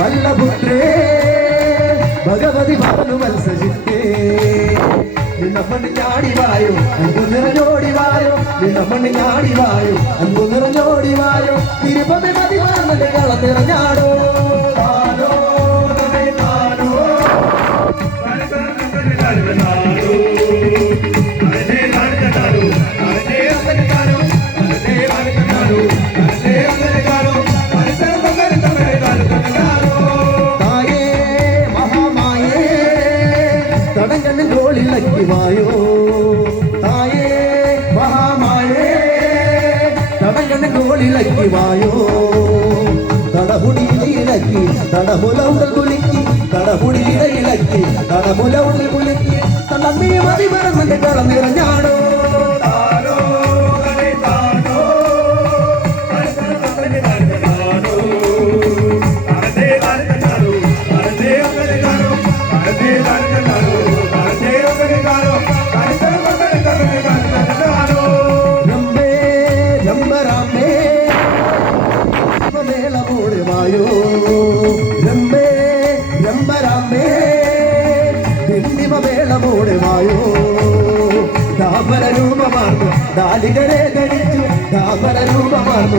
വല്ലപുത്രേ ഭഗവതി ഭാനു മത്സരിത്തേ നിന്നമ്മണ്ണി ഞാടിവായോ അൻപു നിറഞ്ഞോടിവായോ നിന്നമ്മണ്ണി ഞാടിവായോ അൻപു നിറഞ്ഞോടിവായോ തിരുപ്പതി മതി വാങ്ങൽ കളം നിറഞ്ഞാടോ താനോ താനോ തടങ്കണ്ണൻ തോളിലക്കിവായോ തായേ മഹാമായേ തടങ്കണ്ണൻ തോളിലക്കിവായോ തടമുടിയിലക്കി തടമുല ഉടൽ കുലുക്കി തടമുടിയിലക്കി തടമുല ഉടൽ കുലുക്കി തടമ്മി മതി മറന്നിട്ട് കളം നിറഞ്ഞാടോ മേളമോടുവായോ രമ്പേ രമ്പരാമേ ദില്ലിമ മേളമോടുവായോ ദാമര രൂപമാർന്നു ദാലികരെ ധരിച്ചു ദാമര രൂപമാർന്നു